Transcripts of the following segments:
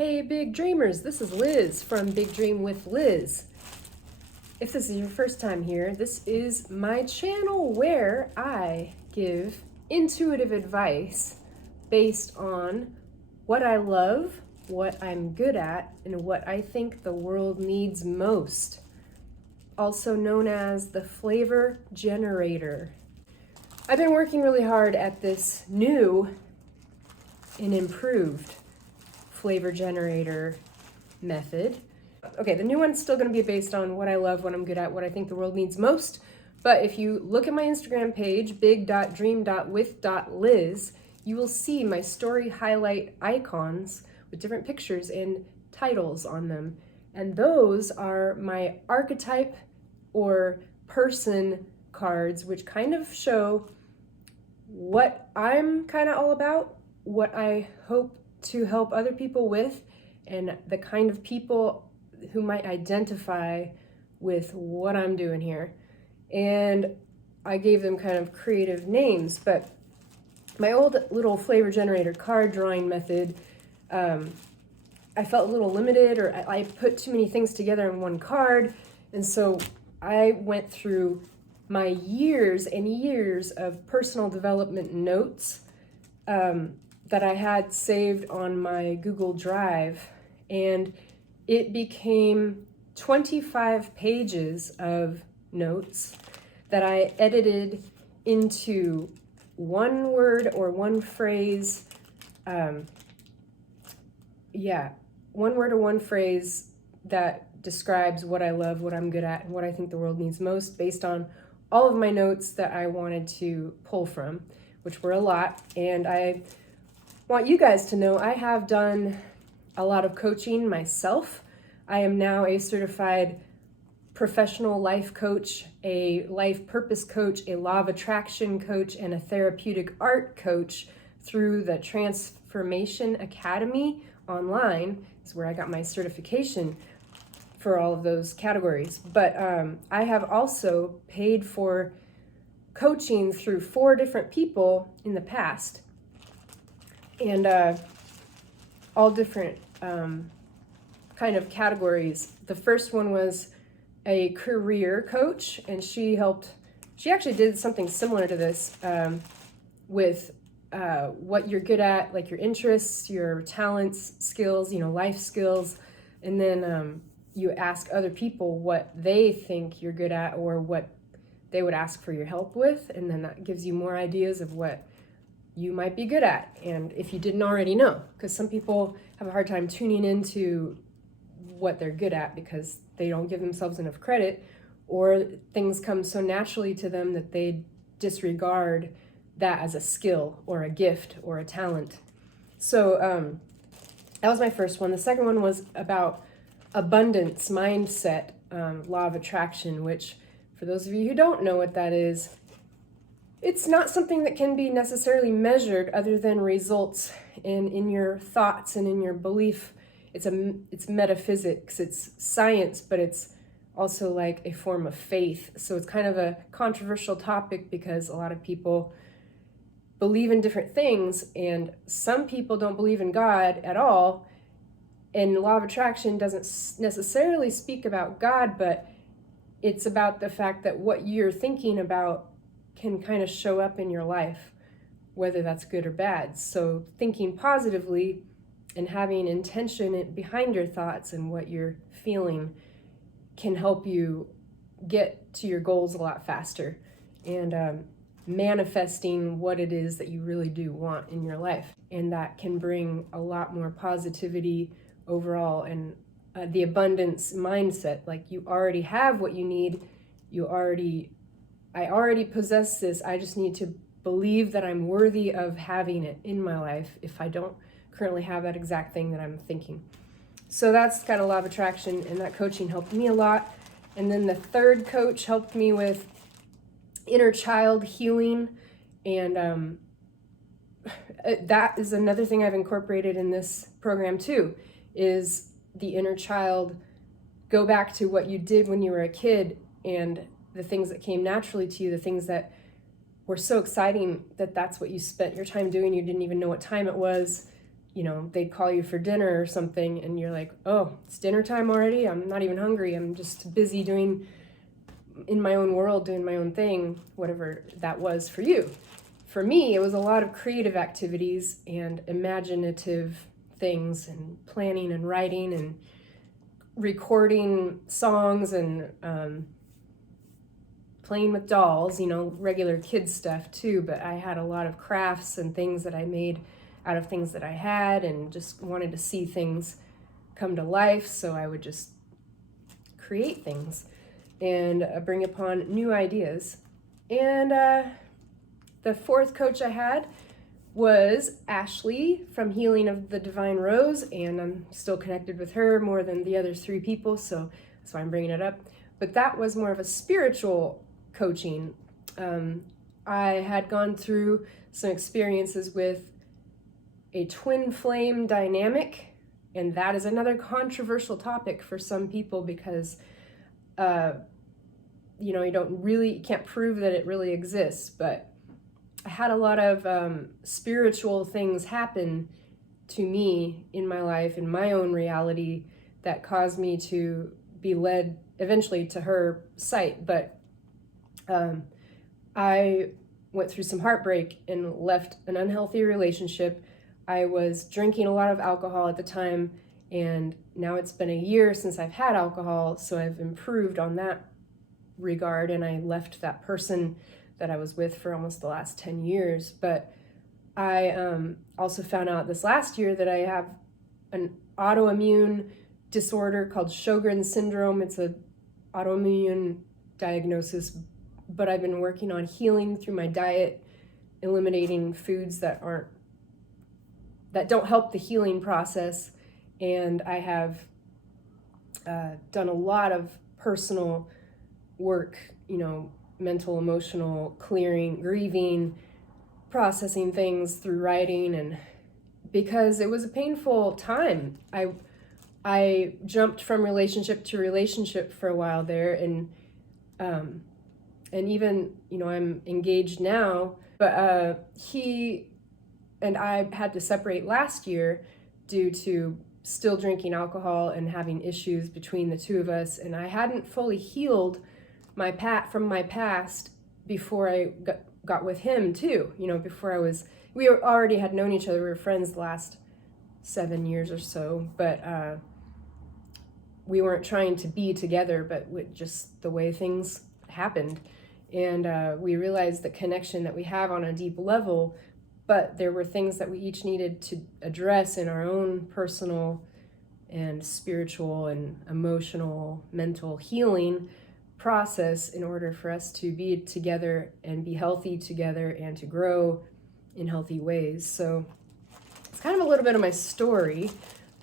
Hey big dreamers, this is Liz from Big Dream with Liz. If this is your first time here, this is my channel where I give intuitive advice based on what I love, what I'm good at, and what I think the world needs most. Also known as the flavor generator. I've been working really hard at this new and improved flavor generator method. Okay, the new one's still gonna be based on what I love, what I'm good at, what I think the world needs most. But if you look at my Instagram page, big.dream.with.liz, you will see my story highlight icons with different pictures and titles on them. And those are my archetype or person cards, which kind of show what I'm kind of all about, what I hope to help other people with, and the kind of people who might identify with what I'm doing here. And I gave them kind of creative names, but my old little flavor generator card drawing method, I felt a little limited, or I put too many things together in one card. And so I went through my years and years of personal development notes that I had saved on my Google Drive, and it became 25 pages of notes that I edited into one word or one phrase, one word or one phrase that describes what I love, what I'm good at, and what I think the world needs most based on all of my notes that I wanted to pull from, which were a lot. And I want you guys to know I have done a lot of coaching myself. I am now a certified professional life coach, a life purpose coach, a law of attraction coach, and a therapeutic art coach through the Transformation Academy online. Is where I got my certification for all of those categories. But I have also paid for coaching through 4 different people in the past. And all different kind of categories. The first one was a career coach, and she actually did something similar to this with what you're good at, like your interests, your talents, skills, life skills. And then you ask other people what they think you're good at or what they would ask for your help with. And then that gives you more ideas of what you might be good at, and if you didn't already know, because some people have a hard time tuning into what they're good at because they don't give themselves enough credit, or things come so naturally to them that they disregard that as a skill or a gift or a talent. So that was my first one. The second one was about abundance mindset, law of attraction, which for those of you who don't know what that is, it's not something that can be necessarily measured other than results in your thoughts and in your belief. It's metaphysics, it's science, but it's also like a form of faith. So it's kind of a controversial topic because a lot of people believe in different things, and some people don't believe in God at all. And law of attraction doesn't necessarily speak about God, but it's about the fact that what you're thinking about can kind of show up in your life, whether that's good or bad. So thinking positively and having intention behind your thoughts and what you're feeling can help you get to your goals a lot faster, and manifesting what it is that you really do want in your life. And that can bring a lot more positivity overall, and the abundance mindset, like you already have what you need, I already possess this. I just need to believe that I'm worthy of having it in my life if I don't currently have that exact thing that I'm thinking. So that's kind of law of attraction, and that coaching helped me a lot. And then the third coach helped me with inner child healing, and that is another thing I've incorporated in this program too, is the inner child. Go back to what you did when you were a kid, and the things that came naturally to you, the things that were so exciting that that's what you spent your time doing. You didn't even know what time it was. they'd call you for dinner or something, and you're like, oh, it's dinner time already? I'm not even hungry. I'm just busy doing in my own world, doing my own thing, whatever that was for you. For me, it was a lot of creative activities and imaginative things and planning and writing and recording songs and playing with dolls, regular kid stuff too. But I had a lot of crafts and things that I made out of things that I had and just wanted to see things come to life. So I would just create things and bring upon new ideas. And the fourth coach I had was Ashley from Healing of the Divine Rose, and I'm still connected with her more than the other three people, so that's why I'm bringing it up. But that was more of a spiritual coaching. I had gone through some experiences with a twin flame dynamic, and that is another controversial topic for some people because you can't prove that it really exists. But I had a lot of spiritual things happen to me in my life, in my own reality, that caused me to be led eventually to her site. But I went through some heartbreak and left an unhealthy relationship. I was drinking a lot of alcohol at the time, and now it's been a year since I've had alcohol, so I've improved on that regard, and I left that person that I was with for almost the last 10 years. But I also found out this last year that I have an autoimmune disorder called Sjogren's syndrome. It's an autoimmune diagnosis, but I've been working on healing through my diet, eliminating foods that don't help the healing process. And I have done a lot of personal work, mental, emotional, clearing, grieving, processing things through writing. And because it was a painful time, I jumped from relationship to relationship for a while there, and even, I'm engaged now, but he and I had to separate last year due to still drinking alcohol and having issues between the two of us. And I hadn't fully healed from my past before I got with him too. We already had known each other. We were friends the last 7 years or so, but we weren't trying to be together, but with just the way things happened. And we realized the connection that we have on a deep level, but there were things that we each needed to address in our own personal and spiritual and emotional, mental healing process in order for us to be together and be healthy together and to grow in healthy ways. So it's kind of a little bit of my story.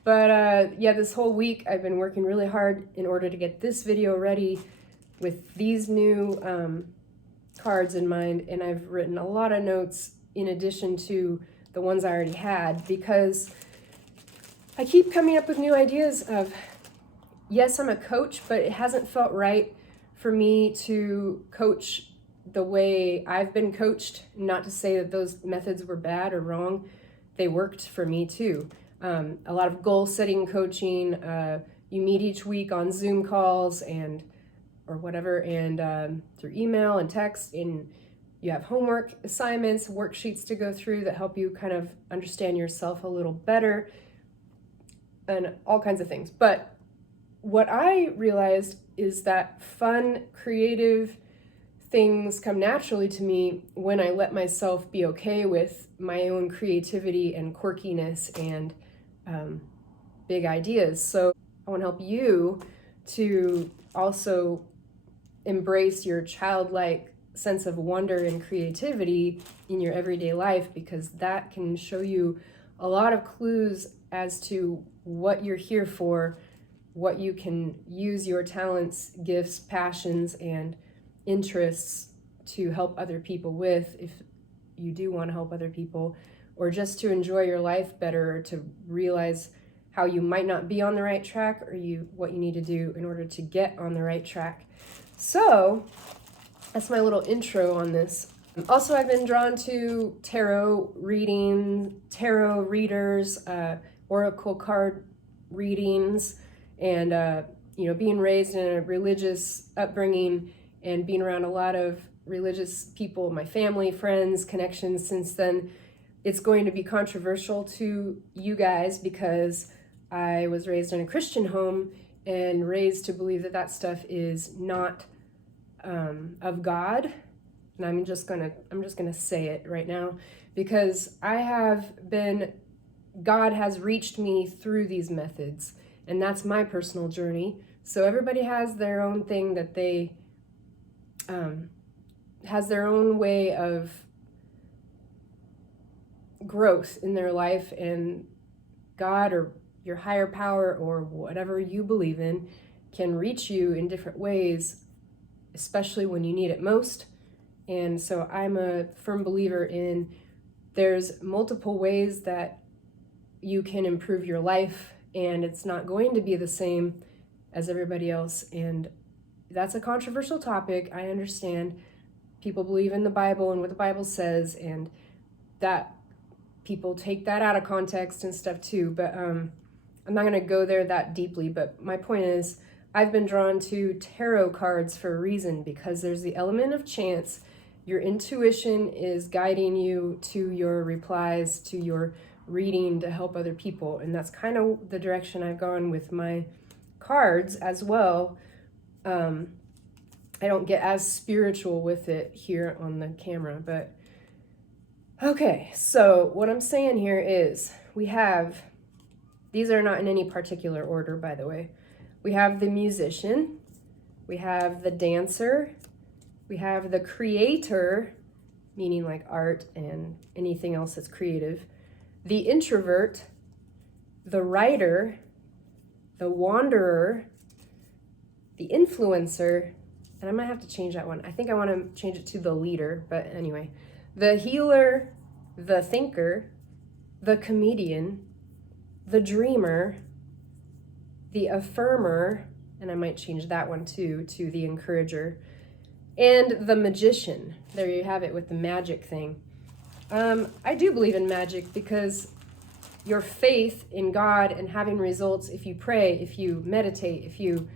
But this whole week I've been working really hard in order to get this video ready with these new cards in mind. And I've written a lot of notes in addition to the ones I already had, because I keep coming up with new ideas of, yes, I'm a coach, but it hasn't felt right for me to coach the way I've been coached. Not to say that those methods were bad or wrong. They worked for me too. A lot of goal setting coaching. You meet each week on Zoom calls or whatever, and through email and text, and you have homework assignments, worksheets to go through that help you kind of understand yourself a little better, and all kinds of things. But what I realized is that fun, creative things come naturally to me when I let myself be okay with my own creativity and quirkiness and big ideas. So I want to help you to also embrace your childlike sense of wonder and creativity in your everyday life, because that can show you a lot of clues as to what you're here for, what you can use your talents, gifts, passions, and interests to help other people with, if you do want to help other people, or just to enjoy your life better, or to realize how you might not be on the right track, or what you need to do in order to get on the right track. So that's my little intro on this. Also, I've been drawn to tarot readers, oracle card readings, and being raised in a religious upbringing and being around a lot of religious people, my family, friends, connections since then. It's going to be controversial to you guys because I was raised in a Christian home and raised to believe that that stuff is not of God. And I'm just gonna say it right now because God has reached me through these methods, and that's my personal journey. So everybody has their own thing that they has their own way of growth in their life, and God or your higher power or whatever you believe in can reach you in different ways, especially when you need it most. And so I'm a firm believer in there's multiple ways that you can improve your life, and it's not going to be the same as everybody else. And that's a controversial topic. I understand people believe in the Bible and what the Bible says, and that people take that out of context and stuff too. But I'm not going to go there that deeply. But my point is, I've been drawn to tarot cards for a reason, because there's the element of chance. Your intuition is guiding you to your replies, to your reading to help other people. And that's kind of the direction I've gone with my cards as well. I don't get as spiritual with it here on the camera, but okay. So what I'm saying here is these are not in any particular order, by the way. We have the musician, we have the dancer, we have the creator, meaning like art and anything else that's creative, the introvert, the writer, the wanderer, the influencer, and I might have to change that one. I think I want to change it to the leader, but anyway. The healer, the thinker, the comedian, the dreamer, the affirmer, and I might change that one too, to the encourager, and the magician. There you have it with the magic thing. I do believe in magic because your faith in God and having results, if you pray, if you meditate, if you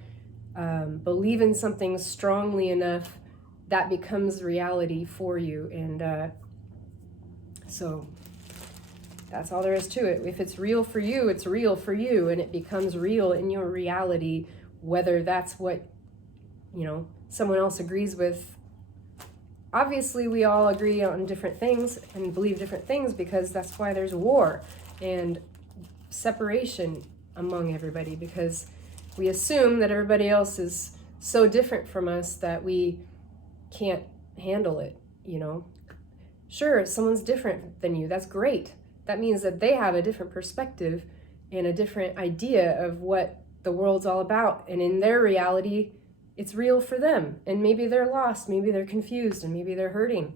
believe in something strongly enough, that becomes reality for you. And so that's all there is to it. If it's real for you, it's real for you, and it becomes real in your reality, whether that's what, someone else agrees with. Obviously, we all agree on different things and believe different things, because that's why there's war and separation among everybody, because we assume that everybody else is so different from us that we can't handle it, Sure, if someone's different than you, that's great. That means that they have a different perspective and a different idea of what the world's all about. And in their reality, it's real for them. And maybe they're lost, maybe they're confused, and maybe they're hurting.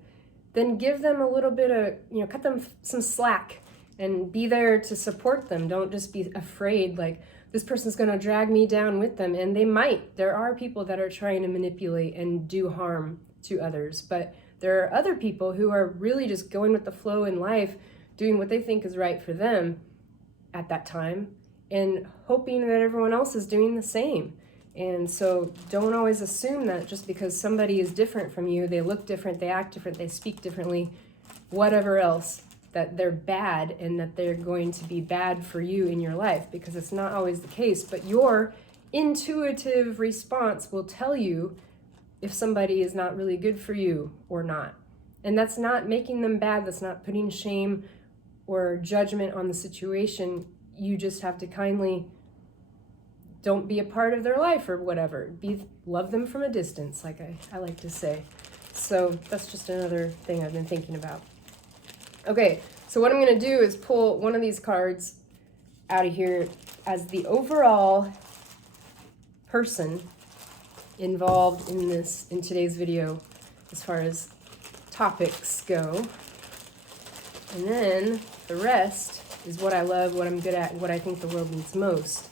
Then give them a little bit of, cut them some slack and be there to support them. Don't just be afraid, like, this person's going to drag me down with them. And they might. There are people that are trying to manipulate and do harm to others. But there are other people who are really just going with the flow in life, doing what they think is right for them at that time, and hoping that everyone else is doing the same. And so don't always assume that just because somebody is different from you, they look different, they act different, they speak differently, whatever else, that they're bad and that they're going to be bad for you in your life, because it's not always the case. But your intuitive response will tell you if somebody is not really good for you or not. And that's not making them bad, that's not putting shame or judgment on the situation. You just have to kindly don't be a part of their life or whatever. Love them from a distance, like I like to say. So that's just another thing I've been thinking about. Okay, so what I'm going to do is pull one of these cards out of here as the overall person involved in today's video as far as topics go. And then the rest is what I love, what I'm good at, and what I think the world needs most.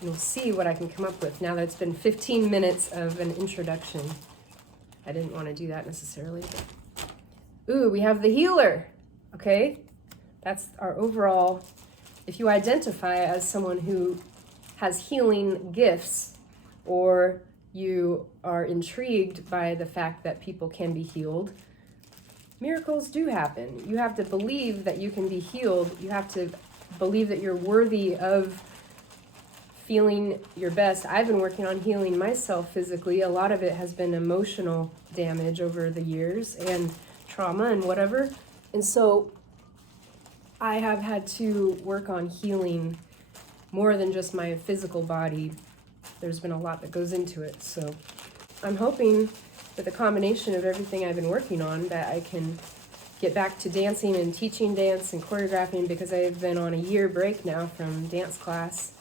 And we'll see what I can come up with now that it's been 15 minutes of an introduction. I didn't want to do that necessarily, but Ooh, we have the healer. Okay, that's our overall. If you identify as someone who has healing gifts, or you are intrigued by the fact that people can be healed, miracles do happen. You have to believe that you can be healed. You have to believe that you're worthy of feeling your best. I've been working on healing myself physically. A lot of it has been emotional damage over the years and trauma and whatever. And so I have had to work on healing more than just my physical body. There's been a lot that goes into it. So I'm hoping with a combination of everything I've been working on that I can get back to dancing and teaching dance and choreographing, because I've been on a year break now from dance class.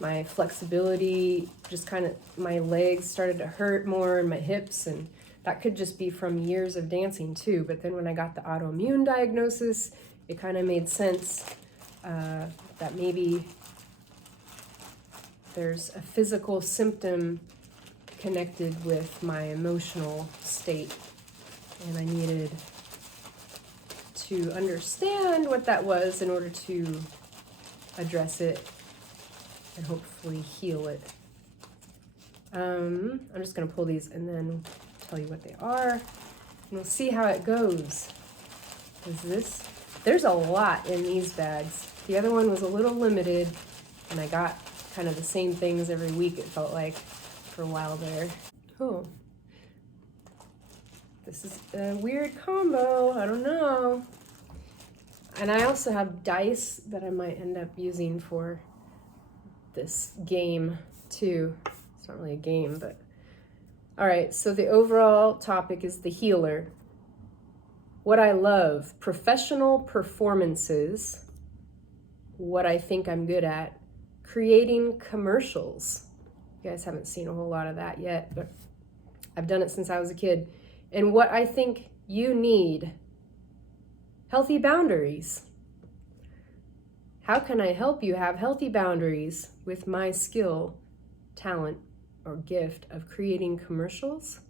My flexibility, just kind of, my legs started to hurt more and my hips, and that could just be from years of dancing too. But then when I got the autoimmune diagnosis, it kind of made sense that maybe there's a physical symptom connected with my emotional state, and I needed to understand what that was in order to address it and hopefully heal it. I'm just going to pull these and then tell you what they are, and we'll see how it goes. There's a lot in these bags. The other one was a little limited, and I got kind of the same things every week, it felt like, for a while there. Oh, this is a weird combo. I don't know. And I also have dice that I might end up using for this game too. It's not really a game, but all right. So the overall topic is the healer. What I love: professional performances. What I think I'm good at: creating commercials. You guys haven't seen a whole lot of that yet, but I've done it since I was a kid. And what I think you need: healthy boundaries. How can I help you have healthy boundaries with my skill, talent, or gift of creating commercials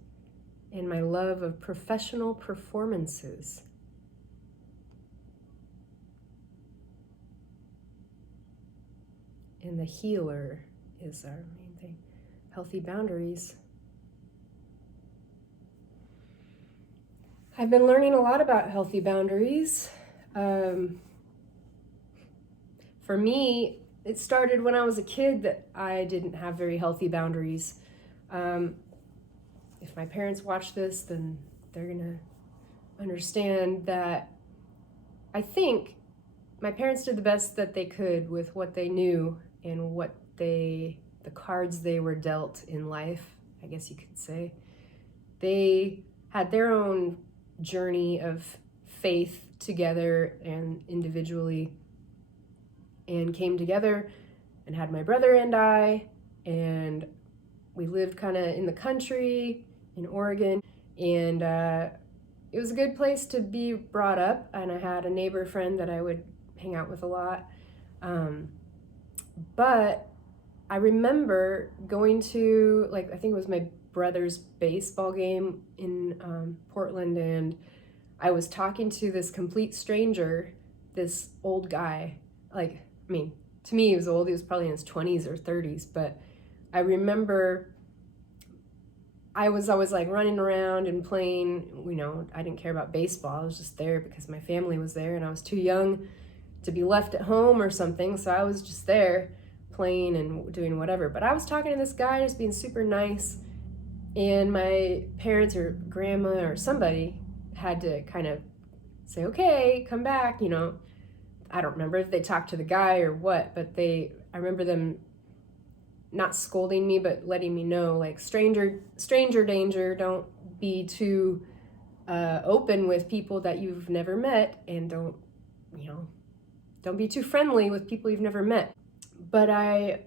and my love of professional performances? And the healer is our main thing. Healthy boundaries. I've been learning a lot about healthy boundaries. For me, it started when I was a kid that I didn't have very healthy boundaries. If my parents watch this, then they're gonna understand that I think my parents did the best that they could with what they knew and the cards they were dealt in life, I guess you could say. They had their own journey of faith together and individually, and came together and had my brother and I, and we lived kind of in the country in Oregon, and it was a good place to be brought up, and I had a neighbor friend that I would hang out with a lot. But I remember going to, I think it was my brother's baseball game in Portland, and I was talking to this complete stranger, this old guy. To me he was old. He was probably in his 20s or 30s, but I remember I was always running around and playing. I didn't care about baseball. I was just there because my family was there, and I was too young to be left at home or something, so I was just there playing and doing whatever. But I was talking to this guy, just being super nice, and my parents or grandma or somebody had to kind of say, okay, come back. I don't remember if they talked to the guy or what, but I remember them not scolding me, but letting me know, stranger danger, don't be too open with people that you've never met, and don't be too friendly with people you've never met. But I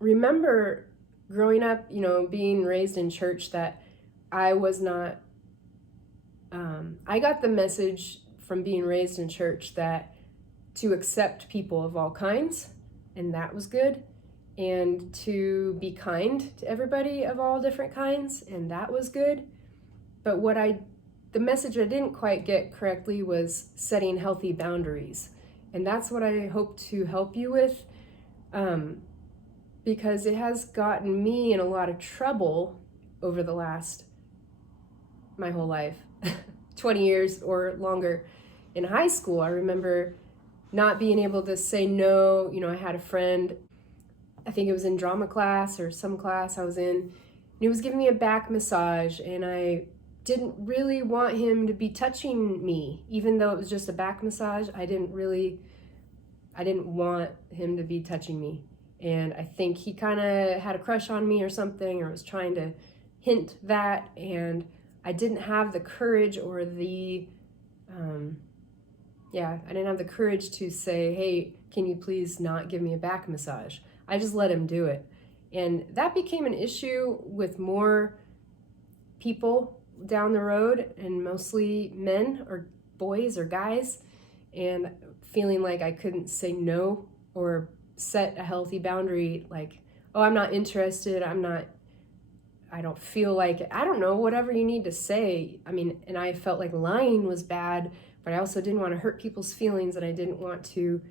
remember growing up, being raised in church, that I was not, I got the message from being raised in church that to accept people of all kinds, and that was good, and to be kind to everybody of all different kinds, and that was good. But what I the message I didn't quite get correctly was setting healthy boundaries. And that's what I hope to help you with, because it has gotten me in a lot of trouble over my whole life, 20 years or longer. In high school, I remember not being able to say no. I had a friend, I think it was in drama class or some class I was in, and he was giving me a back massage, and I didn't really want him to be touching me, even though it was just a back massage. I didn't want him to be touching me. And I think he kind of had a crush on me or something, or was trying to hint that, and I didn't have the courage or I didn't have the courage to say, hey, can you please not give me a back massage? I just let him do it. And that became an issue with more people down the road, and mostly men or boys or guys, and feeling like I couldn't say no or set a healthy boundary, like, oh, I'm not interested, I don't feel like it. I don't know, whatever you need to say. I mean, and I felt like lying was bad, but I also didn't want to hurt people's feelings, and I didn't want to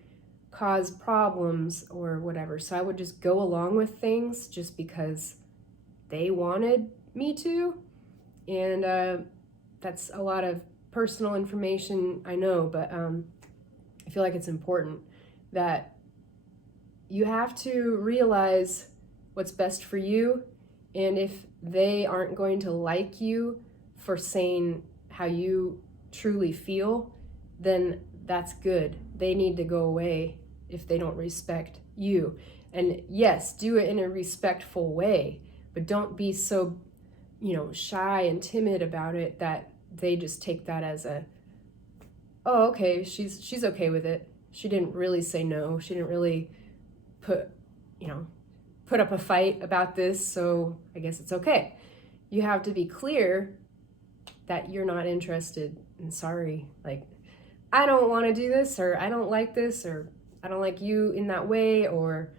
cause problems or whatever. So I would just go along with things just because they wanted me to. And that's a lot of personal information, I know, but I feel like it's important that you have to realize what's best for you. And if they aren't going to like you for saying how you truly feel, then that's good. They need to go away if they don't respect you. And yes, do it in a respectful way, but don't be so, shy and timid about it that they just take that as oh, okay, she's okay with it. She didn't really say no. She didn't really put up a fight about this, so I guess it's okay. You have to be clear that you're not interested, and sorry, like, I don't want to do this, or I don't like this, or I don't like you in that way, or,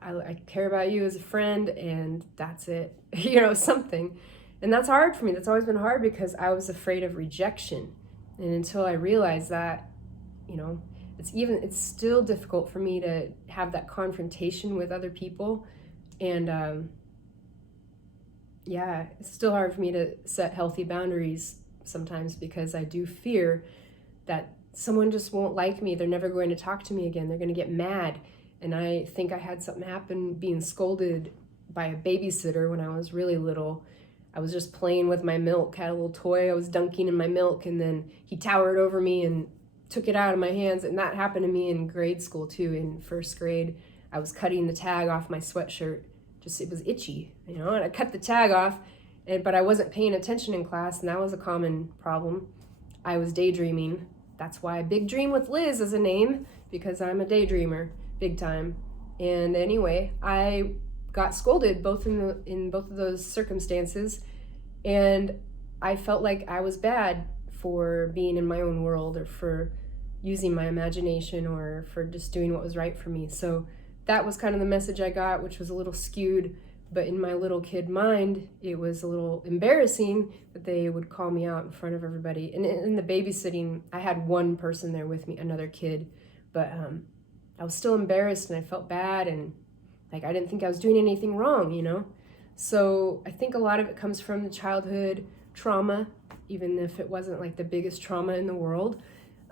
I care about you as a friend, and that's it, something. And that's hard for me. That's always been hard because I was afraid of rejection. And until I realized that, it's still difficult for me to have that confrontation with other people. And it's still hard for me to set healthy boundaries sometimes, because I do fear that someone just won't like me. They're never going to talk to me again. They're going to get mad. And I think I had something happen being scolded by a babysitter when I was really little. I was just playing with my milk, had a little toy I was dunking in my milk, and then he towered over me and took it out of my hands. And that happened to me in grade school too. In first grade, I was cutting the tag off my sweatshirt. It was itchy, and I cut the tag off, but I wasn't paying attention in class, and that was a common problem. I was daydreaming. That's why Big Dream with Liz is a name, because I'm a daydreamer, big time. And anyway, I got scolded in both of those circumstances, and I felt like I was bad for being in my own world, or for using my imagination, or for just doing what was right for me. So that was kind of the message I got, which was a little skewed, but in my little kid mind, it was a little embarrassing that they would call me out in front of everybody. And in the babysitting, I had one person there with me, another kid, but I was still embarrassed, and I felt bad, and like I didn't think I was doing anything wrong, So I think a lot of it comes from the childhood trauma, even if it wasn't like the biggest trauma in the world.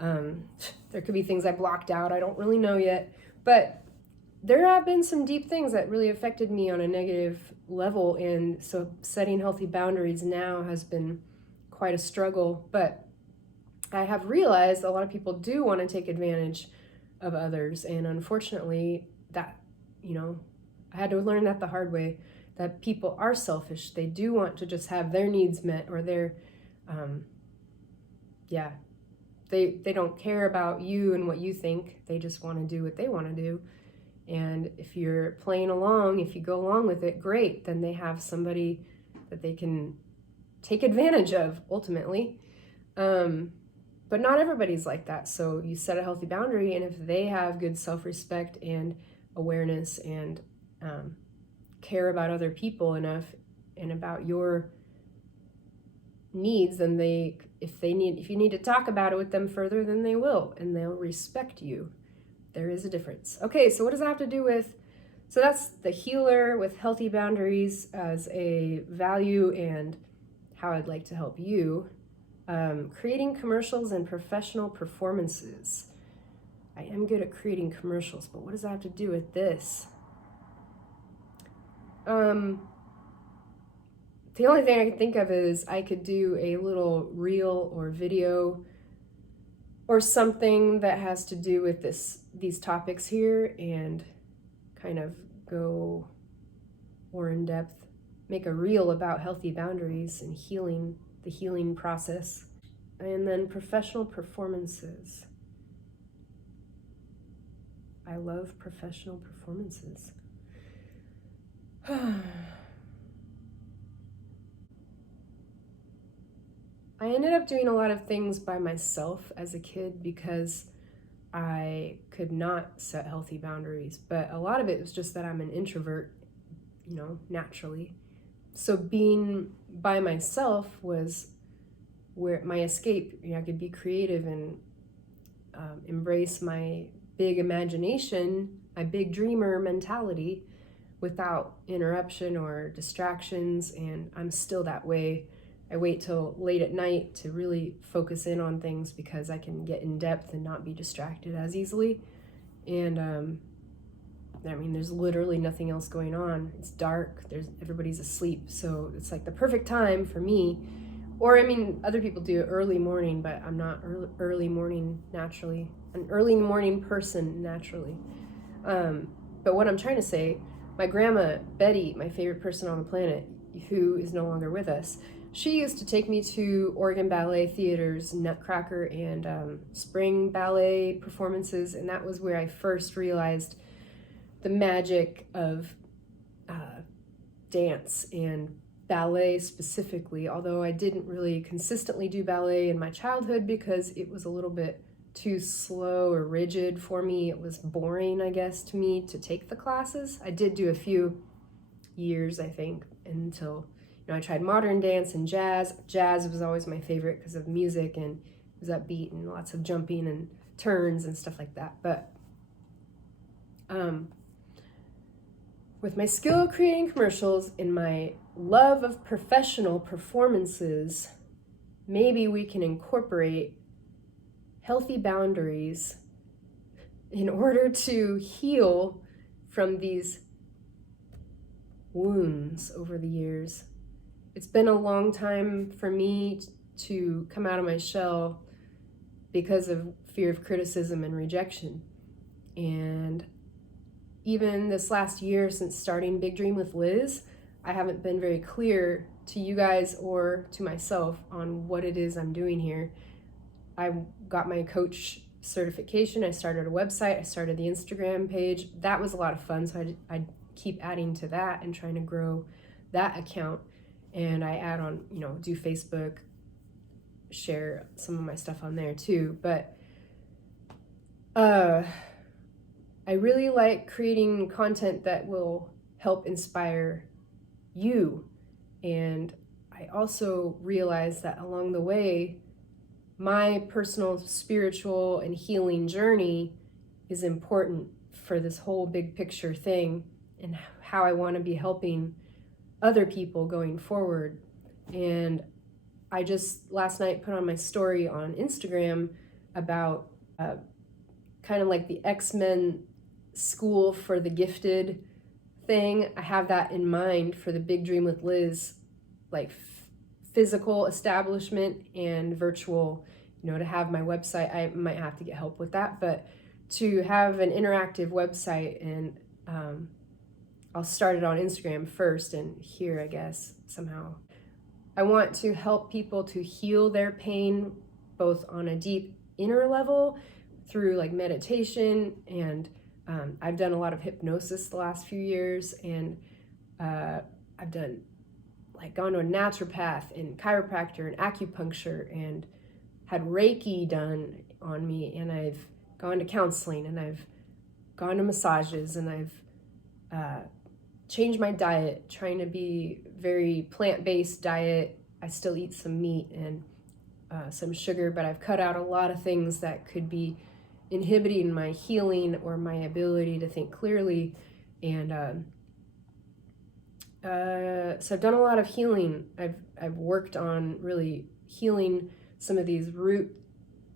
There could be things I blocked out, I don't really know yet, but there have been some deep things that really affected me on a negative level, and so setting healthy boundaries now has been quite a struggle. But I have realized a lot of people do want to take advantage of others, and unfortunately that, I had to learn that the hard way, that people are selfish. They do want to just have their needs met, or their they don't care about you and what you think. They just want to do what they want to do. And if you're playing along, if you go along with it, great. Then they have somebody that they can take advantage of, ultimately. But not everybody's like that. So you set a healthy boundary, and if they have good self-respect and awareness and care about other people enough, and about your needs, then if you need to talk about it with them further, then they will, and they'll respect you. There is a difference. Okay, so what does that have to do with, so that's the healer with healthy boundaries as a value and how I'd like to help you. Creating commercials and professional performances. I am good at creating commercials, but what does that have to do with this? The only thing I can think of is I could do a little reel or video or something that has to do with these topics here, and kind of go more in depth, make a reel about healthy boundaries and healing, the healing process. And then professional performances. I love professional performances. I ended up doing a lot of things by myself as a kid because I could not set healthy boundaries, but a lot of it was just that I'm an introvert, naturally. So being by myself was where my escape. I could be creative and embrace my big imagination, my big dreamer mentality without interruption or distractions, and I'm still that way. I wait till late at night to really focus in on things because I can get in depth and not be distracted as easily. And there's literally nothing else going on. It's dark, everybody's asleep, so it's like the perfect time for me. Or other people do it early morning, but I'm not early morning naturally. An early morning person naturally. But what I'm trying to say, my grandma, Betty, my favorite person on the planet, who is no longer with us, she used to take me to Oregon Ballet Theater's Nutcracker and Spring Ballet performances, and that was where I first realized the magic of dance and ballet specifically, although I didn't really consistently do ballet in my childhood because it was a little bit too slow or rigid for me. It was boring, I guess, to me to take the classes. I did do a few years, I think, until I tried modern dance and jazz. Jazz was always my favorite because of music, and it was upbeat and lots of jumping and turns and stuff like that. But with my skill of creating commercials and my love of professional performances, maybe we can incorporate healthy boundaries in order to heal from these wounds over the years. It's been a long time for me to come out of my shell because of fear of criticism and rejection. And even this last year since starting Big Dream with Liz, I haven't been very clear to you guys or to myself on what it is I'm doing here. I got my coach certification. I started a website. I started the Instagram page. That was a lot of fun, so I keep adding to that and trying to grow that account. And I add on, do Facebook, share some of my stuff on there too. But I really like creating content that will help inspire you. And I also realized that along the way, my personal spiritual and healing journey is important for this whole big picture thing and how I want to be helping other people going forward. And I just last night put on my story on Instagram about kind of like the X-Men School for the Gifted thing. I have that in mind for the Big Dream with Liz, like physical establishment and virtual, to have my website. I might have to get help with that, but to have an interactive website, and I'll start it on Instagram first and here, I guess, somehow. I want to help people to heal their pain, both on a deep inner level through like meditation, and I've done a lot of hypnosis the last few years, and I've done gone to a naturopath and chiropractor and acupuncture and had Reiki done on me, and I've gone to counseling, and I've gone to massages, and I've changed my diet, trying to be very plant-based diet. I still eat some meat and some sugar, but I've cut out a lot of things that could be inhibiting my healing or my ability to think clearly. And so I've done a lot of healing. I've worked on really healing some of these root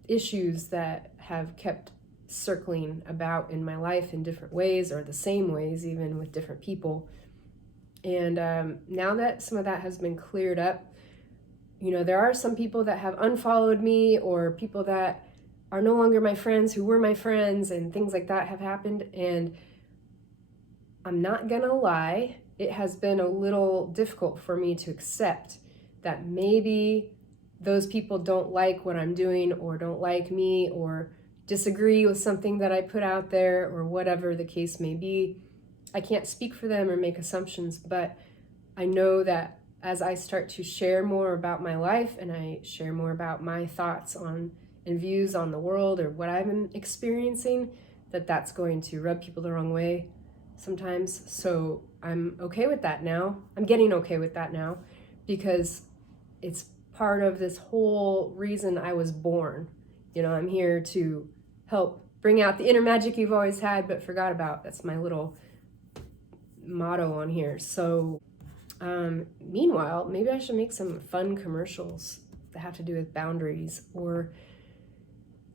issues that have kept circling about in my life in different ways, or the same ways, even with different people. And now that some of that has been cleared up, you know, there are some people that have unfollowed me, or people that are no longer my friends who were my friends, and things like that have happened. And I'm not gonna lie, it has been a little difficult for me to accept that maybe those people don't like what I'm doing, or don't like me, or disagree with something that I put out there, or whatever the case may be. I can't speak for them or make assumptions, but I know that as I start to share more about my life, and I share more about my thoughts on and views on the world, or what I've been experiencing, that's going to rub people the wrong way sometimes. So I'm okay with that now. I'm getting okay with that now, because it's part of this whole reason I was born. You know, I'm here to help bring out the inner magic you've always had but forgot about. That's my little motto on here. So meanwhile, maybe I should make some fun commercials that have to do with boundaries. Or,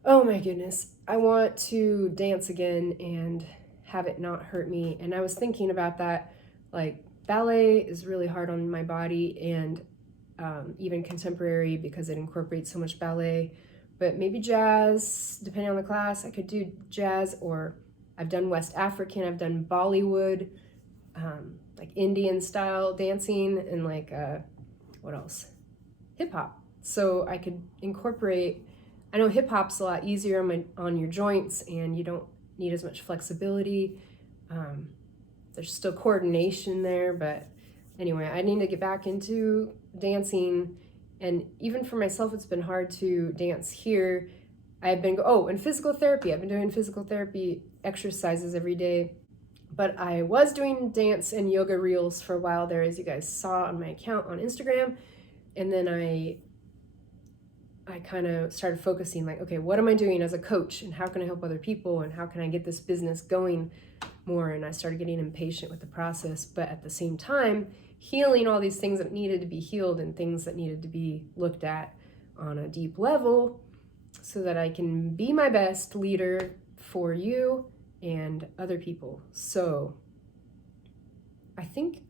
oh my goodness, I want to dance again and have it not hurt me. And I was thinking about that, like, ballet is really hard on my body, and even contemporary, because it incorporates so much ballet. But maybe jazz, depending on the class, I could do jazz, or I've done West African, I've done Bollywood, like Indian style dancing, and like, what else? Hip hop. So I could incorporate, I know hip hop's a lot easier on your joints, and you don't need as much flexibility. There's still coordination there, but anyway, I need to get back into dancing. And even for myself, it's been hard to dance here. I've been, and physical therapy. I've been doing physical therapy exercises every day. But I was doing dance and yoga reels for a while there, as you guys saw on my account on Instagram. And then I kind of started focusing, like, okay, what am I doing as a coach, and how can I help other people, and how can I get this business going more? And I started getting impatient with the process, but at the same time, healing all these things that needed to be healed, and things that needed to be looked at on a deep level, so that I can be my best leader for you and other people. So I think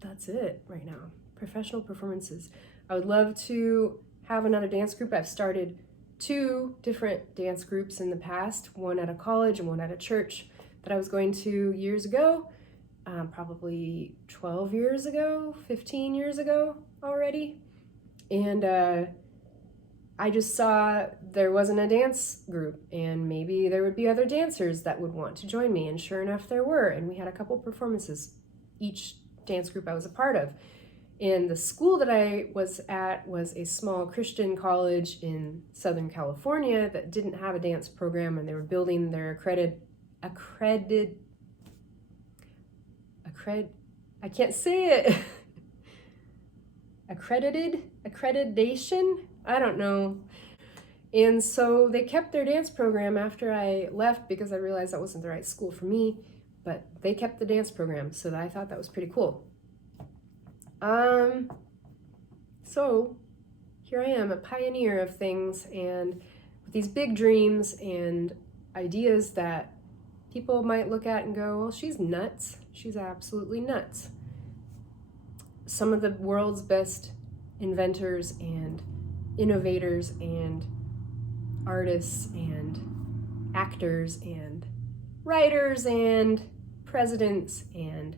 that's it right now. Professional performances. I would love to have another dance group. I've started 2 different dance groups in the past, one at a college and one at a church that I was going to years ago, probably 12 years ago, 15 years ago already. And I just saw there wasn't a dance group, and maybe there would be other dancers that would want to join me. And sure enough, there were. And we had a couple performances, each dance group I was a part of. And the school that I was at was a small Christian college in Southern California that didn't have a dance program, and they were building their I can't say it. Accreditation? I don't know. And so they kept their dance program after I left, because I realized that wasn't the right school for me, but they kept the dance program, so I thought that was pretty cool. So here I am, a pioneer of things, and with these big dreams and ideas that people might look at and go, well, she's nuts. She's absolutely nuts. Some of the world's best inventors and innovators and artists and actors and writers and presidents and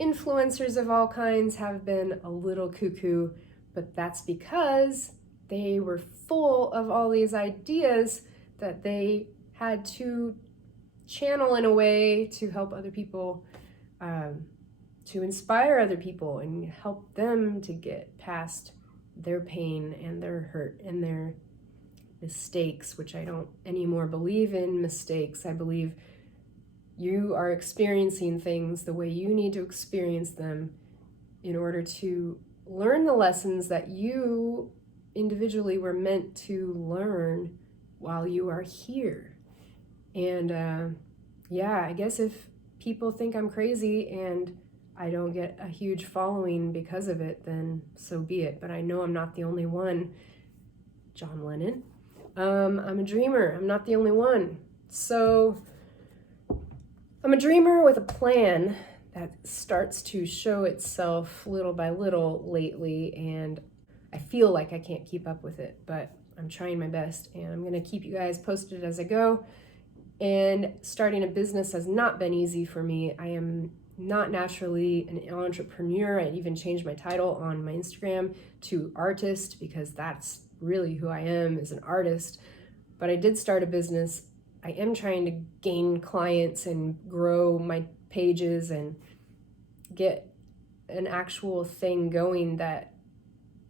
influencers of all kinds have been a little cuckoo, but that's because they were full of all these ideas that they had to channel in a way to help other people, to inspire other people and help them to get past their pain and their hurt and their mistakes, which I don't anymore believe in mistakes. I believe you are experiencing things the way you need to experience them, in order to learn the lessons that you individually were meant to learn while you are here. And yeah, I guess if people think I'm crazy and I don't get a huge following because of it, then so be it. But I know I'm not the only one. John Lennon. I'm a dreamer. I'm not the only one. So I'm a dreamer with a plan that starts to show itself little by little lately, and I feel like I can't keep up with it, but I'm trying my best, and I'm going to keep you guys posted as I go. And starting a business has not been easy for me. I am not naturally an entrepreneur. I even changed my title on my Instagram to artist because that's really who I am, as an artist. But I did start a business. I am trying to gain clients and grow my pages and get an actual thing going that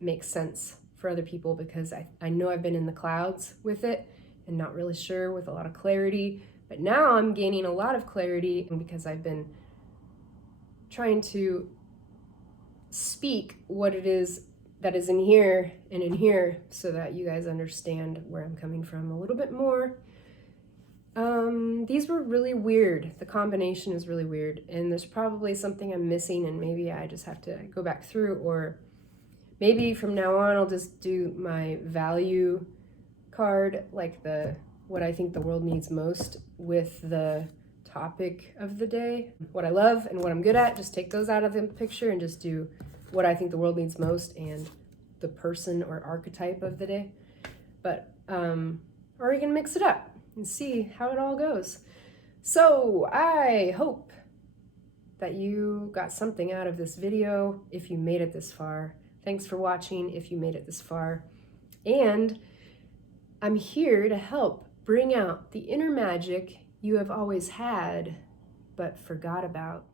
makes sense for other people, because I know I've been in the clouds with it and not really sure with a lot of clarity. But now I'm gaining a lot of clarity because I've been trying to speak what it is that is in here and in here so that you guys understand where I'm coming from a little bit more. These were really weird. The combination is really weird, and there's probably something I'm missing, and maybe I just have to go back through, or maybe from now on I'll just do my value card, like what I think the world needs most, with the topic of the day, what I love and what I'm good at. Just take those out of the picture and just do what I think the world needs most and the person or archetype of the day. But or we can mix it up and see how it all goes. So I hope that you got something out of this video if you made it this far. Thanks for watching if you made it this far. And I'm here to help bring out the inner magic you have always had but forgot about.